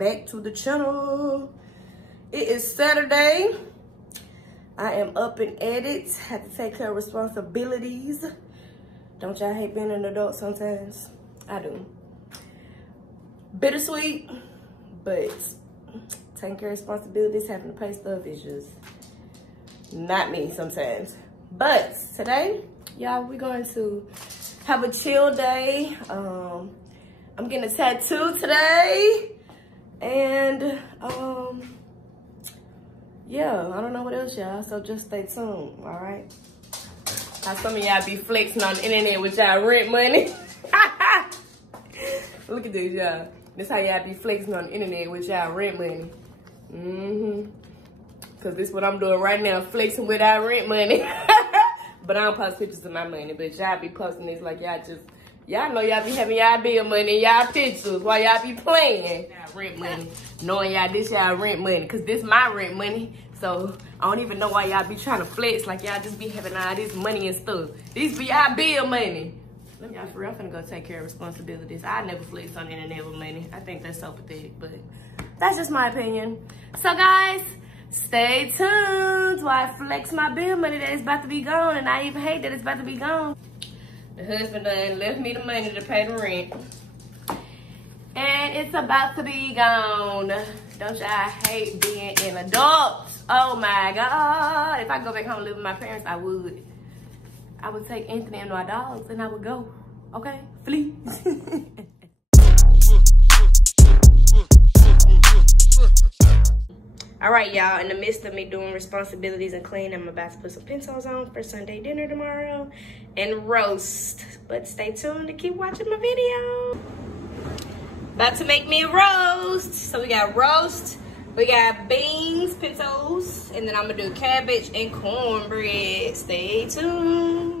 back to the channel. It is Saturday. I am up and at it. Have to take care of responsibilities. Don't y'all hate being an adult sometimes? I do. Bittersweet, but taking care of responsibilities, having to pay stuff is just not me sometimes. But today, y'all, we're going to have a chill day. I'm getting a tattoo today. And yeah, I don't know what else, y'all, so just stay tuned, all right? How some of y'all be flexing on the internet with y'all rent money. Look at this, y'all. This how y'all be flexing on the internet with y'all rent money. Cause this is what I'm doing right now, flexing with our rent money. But I don't post pictures of my money, but y'all be posting this like y'all know y'all be having y'all bill money in y'all pictures while y'all be playing. Y'all rent money, knowing y'all this y'all rent money, cause this my rent money. So I don't even know why y'all be trying to flex like y'all just be having all this money and stuff. These be y'all bill money. Let me y'all for real, I'm finna go take care of responsibilities. I never flex on the internet with money. I think that's so pathetic, but that's just my opinion. So guys, stay tuned while I flex my bill money that is about to be gone, and I even hate that it's about to be gone. The husband done left me the money to pay the rent, and it's about to be gone. Don't y'all hate being an adult? Oh my God. If I go back home and live with my parents, I would take Anthony and my dogs and I would go. Okay, please. All right, y'all, in the midst of me doing responsibilities and cleaning, I'm about to put some pencils on for Sunday dinner tomorrow and roast. But stay tuned to keep watching my video. About to make me a roast. So we got roast, we got beans, pintos, and then I'm gonna do cabbage and cornbread. Stay tuned.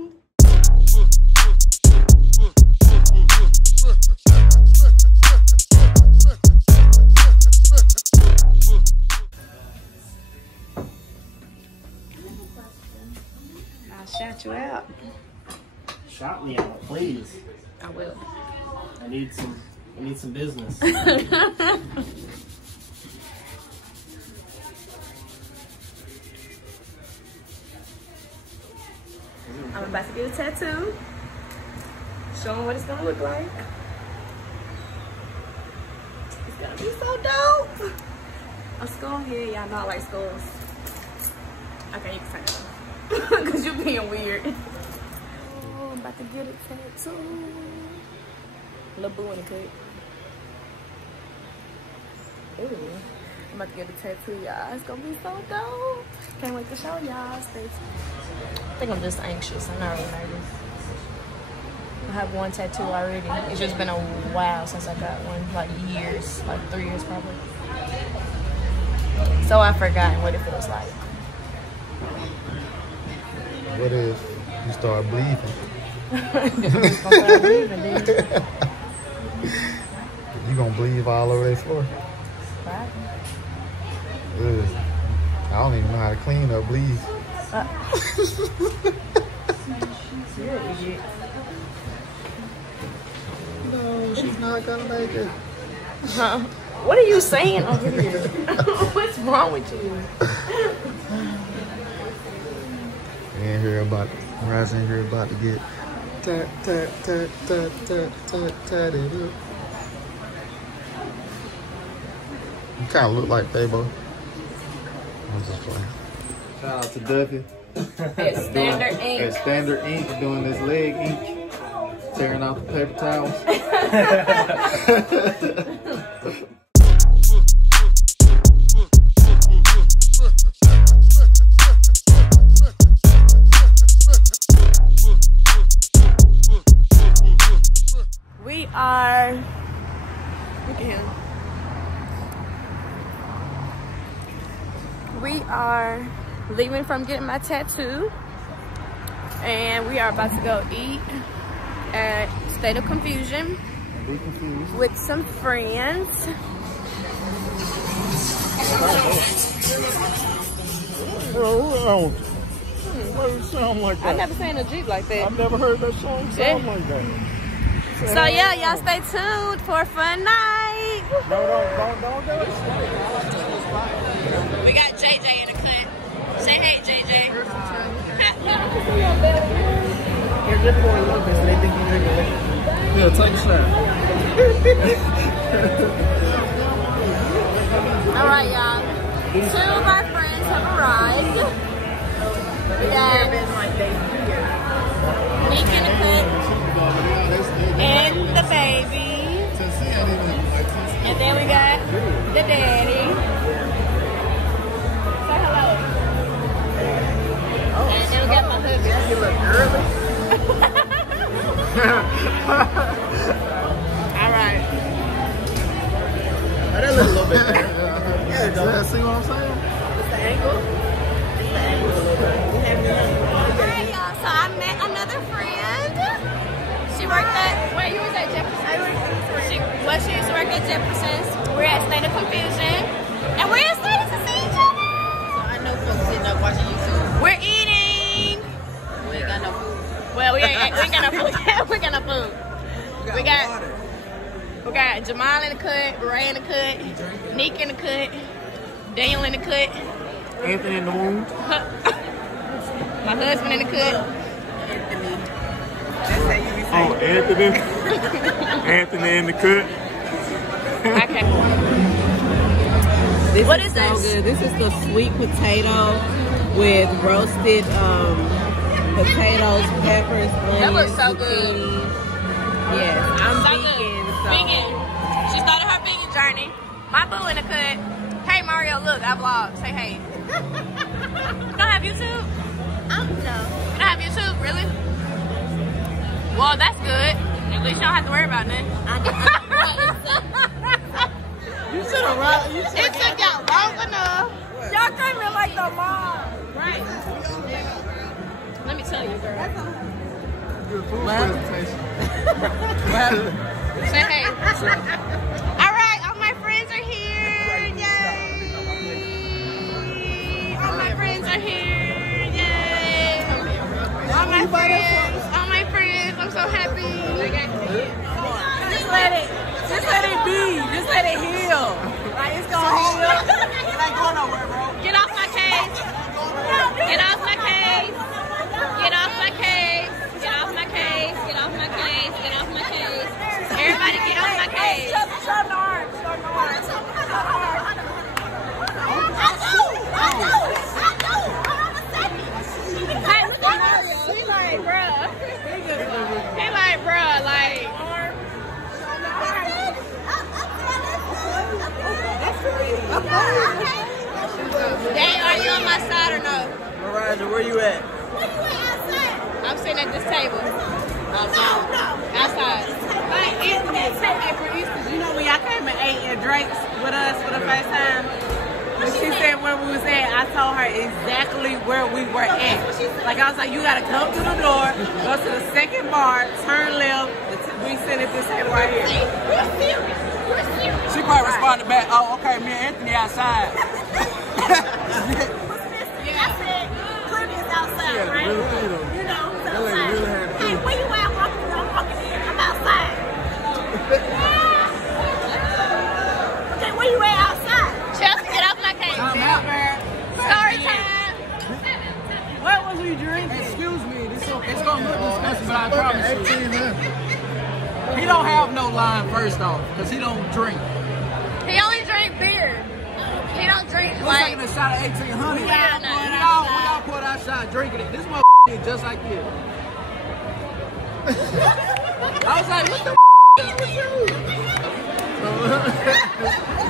Shout you out. Shout me out, please. I will. I need some business. I'm about to get a tattoo. Show them what it's gonna look like. It's gonna be so dope. A skull here, y'all know I like skulls. Okay, you can turn it off. Cause you're being weird. Oh, I'm about to get a tattoo. Little boo in the cut. Ooh, I'm about to get a tattoo, y'all. It's gonna be so dope. Can't wait to show y'all. Stay tuned. I think I'm just anxious. I'm not really nervous. I have one tattoo already. It's just been a while since I got one, like years, like 3 years probably. So I've forgotten what it feels like. What if you start bleeding? You gonna bleed all over that floor? Right. I don't even know how to clean up bleed. You're an idiot. No, she's not gonna make it. Huh? What are you saying over here? What's wrong with you? In here about, Mari's in here about to get tatted up. You kind of look like Fabo. I'm just playing. Shout out to Duffy. At Standard Ink. At Standard Ink, doing this leg ink, tearing off the paper towels. Look at him. We are leaving from getting my tattoo, and we are about to go eat at State of Confusion with some friends. Why does it sound like that? I've never seen a Jeep like that. I've never heard that song sound like that. So yeah, y'all stay tuned for a fun night. Don't do it. We got JJ in the cut. Say hey, JJ. Here, just pour a little bit so they think you drink it. Yeah, take a shot. All right, y'all. 2 of our friends have arrived. We got Nick in the cut and the baby. And then we got the daddy. Say hello. And then we got my husband. You look early. All right. That look a little bit better. Yeah, see what I'm saying? It's the angle. It's the angle a little bit. Alright, y'all. So I met another friend. She worked at, wait, you was at Jefferson? I worked at she used to work at Jefferson's. We're at State of Confusion. And we're excited to see each other. So I know folks sitting up watching YouTube. We're eating. We ain't got no food. Well, we ain't got no food. We got no food. We got Jamal in the cut, Ray in the cut, Nick in the cut, Daniel in the cut, Anthony in the womb. my husband in the cut. Anthony. That's how you be saying. Oh, Anthony. Anthony in the cut. Okay. This What is is so this? good. This is the sweet potato with roasted potatoes, peppers, onions, That looks so zucchini. Yes, I'm So vegan. good. So Vegan. She started her vegan journey. My boo in the cut. Hey Mario, look, I vlog. Say hey. You don't have YouTube? no. You don't have YouTube, really? Well, that's good. At least you don't have to worry about nothing. You should have run. You It took y'all long enough. Y'all came in like the mom. Right. Let me tell you, girl. Good food presentation. Say hey. All right, all my friends are here. Yay. All my friends are here. Yay. All my friends. All my friends. I'm so happy. Just let it be. Just let it heal. Like it's gonna heal. It ain't going nowhere, bro. Get off my case. Get off my case. Get off my case. Get off my case. Get off my case. Get off my case. Everybody get off my case. Show the arms. Show the arms. He like, bruh. He like, bruh, like. Dang, are you on my side or no? Marijiah, where you at? I'm sitting at this table. Outside. Like, for instance, you know when y'all came and ate at Drake's with us for the first time? When she said where we was at, I told her exactly where we were at. Like, I was like, you gotta come to the door, go to the second bar, turn left, we sitting at this table right here. We're serious. We're serious. She probably responded back, oh, okay, me and Anthony outside. I said, Clint is outside, right? You know, he's outside. Hey, where you at? I'm walking in. I'm outside. Okay, where you at outside? Chelsea, get off my case. I'm out. Story time. What was we drinking? Excuse me, it's gonna look disgusting, but I promise you. He don't have no line first off, because he don't drink. He only drink beer. He don't drink We're like. taking a shot of 1800. We all poured our shot drinking it. This motherfucker is just like this. I was like, what the with you?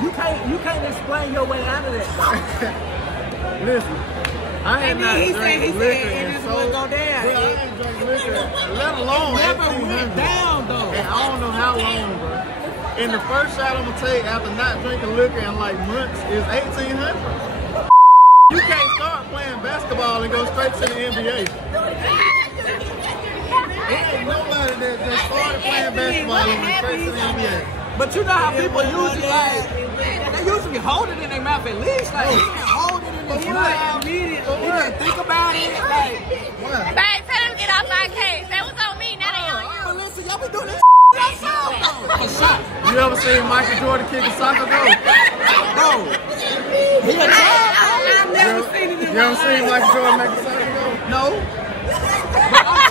You can't explain your way out of that. Listen, I ain't not drank liquor and and this will go down. I ain't drank liquor, let alone Never went down though. And I don't know how long, bro. And the first shot I'm gonna take after not drinking liquor in like months is 1800. You can't start playing basketball and go straight to the NBA. There ain't nobody that started playing basketball and went straight to the NBA. But you know how people usually like, they usually hold it in their mouth at least. Like, he didn't hold it in his mouth. He didn't think about it. Like, Babe, tell him to get off my case. That was on me, not on you. but listen, y'all be doing this got soft though. For sure. You ever seen Michael Jordan kick a soccer goal? No. He a I've never seen it. You ever seen Michael Jordan make a soccer goal? No.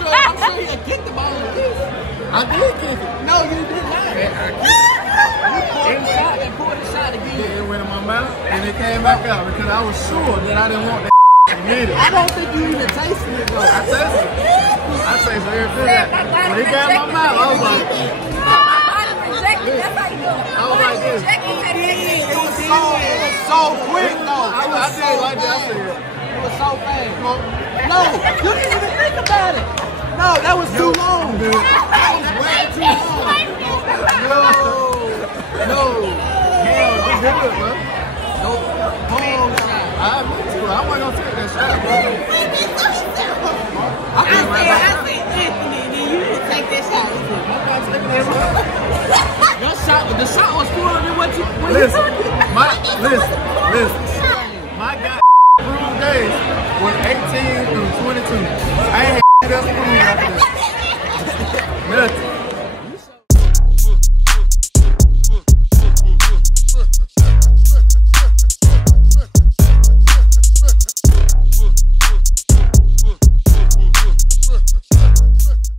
But I'm sure he had kicked the ball at least. I did kick it. No, you did not. You pulled the shot again. It went in my mouth and it came back out because I was sure that I didn't want that to get it. I don't think you even tasted it though. I tasted it. I tasted everything. When he got in my mouth, I was like, I was like this. It was so quick though. I did like that. I said, It was so fast. No, you didn't even think about it. No, that was too long. That was way too long. No. hell, I'm good, bro. No. Home shot. I admit to it. I wasn't gonna take that shot, bro. I said, Anthony, then you need to take that shot. I'm not taking that shot. Your shot, the shot was cooler than what you Listen, my God prove days was 18 through 22. I ain't had that prove after that. Nothing.